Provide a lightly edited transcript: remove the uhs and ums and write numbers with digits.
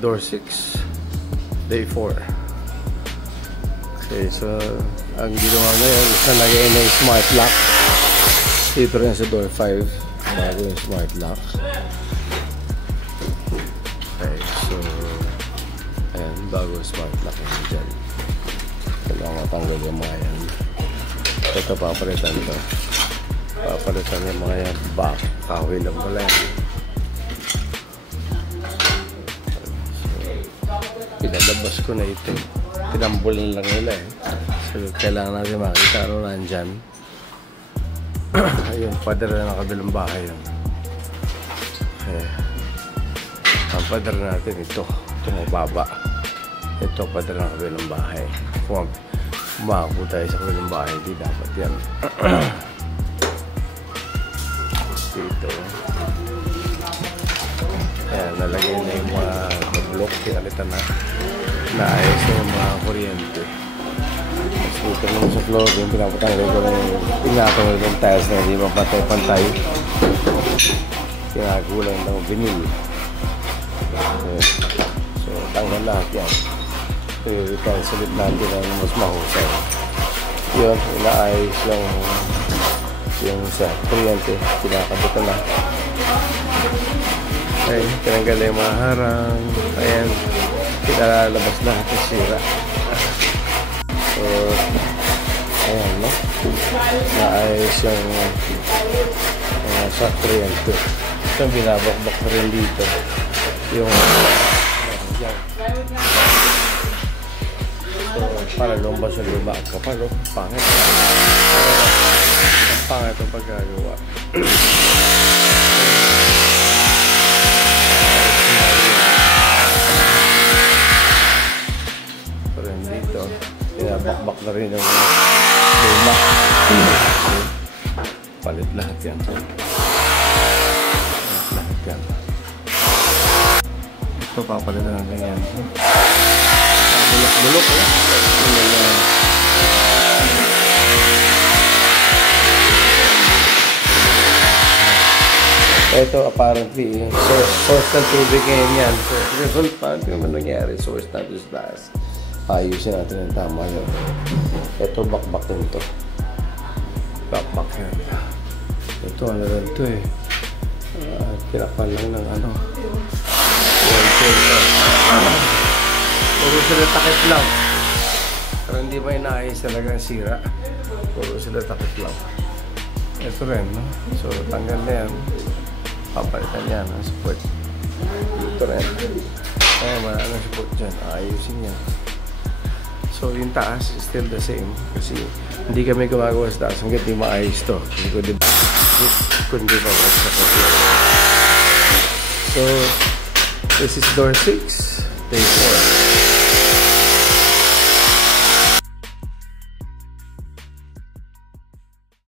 door 6, day 4. Okay, so ang ginawa ngayon is nalagay na yung smart lock dito rin sa door 5 bago yung smart lock. Okay, so ayan, bago yung smart lock yun dyan. Kailangan matanggal yung mga yan. Ito papalitan ito. Papalitan yung mga yan. Back, kahoy lang pala yan. Pinalabas ko na ito. Pinambulan lang nila eh. So, kailangan natin makita ano nandyan. Ayun, pader na kabilang bahay yun. Okay. Ang pader natin ito. Ito mababa. Ito pader na kabilang bahay. Kung umako tayo sa kabilang bahay, hindi dapat yan. Dito. Ayan, nalagay na yung mga block. Pinalitan na. Naayos yung mga kuryente. Tapos dito naman sa flooring, pinapatanggal ko ng pinatanggal yung tiles na hindi mapantay-pantay. Pinagulang ng vinyl. Okay. So, tanggal lahat yan. I-cancel natin ang mas mahusay. Yun, inaayos lang yung sa kuryente. Pinakabutan na. Ay, tinanggal yung mga harang. Ayan, pinalalabas lahat ng sira. So, ayan, no? Naayos yung sa kuryente. Ito, binabakbak na rin dito. Yung yan. So, para lumbas yung luma at kapal, no? Pangit. Ang pangit ang pagkagawa. Dito, pinabakbak na rin yung luma. Palit lahat yan. Lahat yan. Ito, papalitan natin yan. Bulok-bulok eh. Ito apparently source ng tubig ngayon yan. So, result pa, hindi naman nangyari. Source natin is last. Ayusin natin yung tama yun. Ito, bakbak din ito. Bakbak yan. Ito, ano rin ito eh. Tinakpan lang ng ano. Puro sila takip lang. Pero hindi ba inaayos talaga ang sira. Puro sila takip lang. Ito rin, no? So, tanggal na yan. Papalitan yan ang support. Dito rin. Ay, maraming support dyan. Ayusin yan. So, yung taas is still the same. Kasi hindi kami gumagawa sa taas hanggang di maayos to. Kundi ba sa kasi. So, this is door 6, day 4.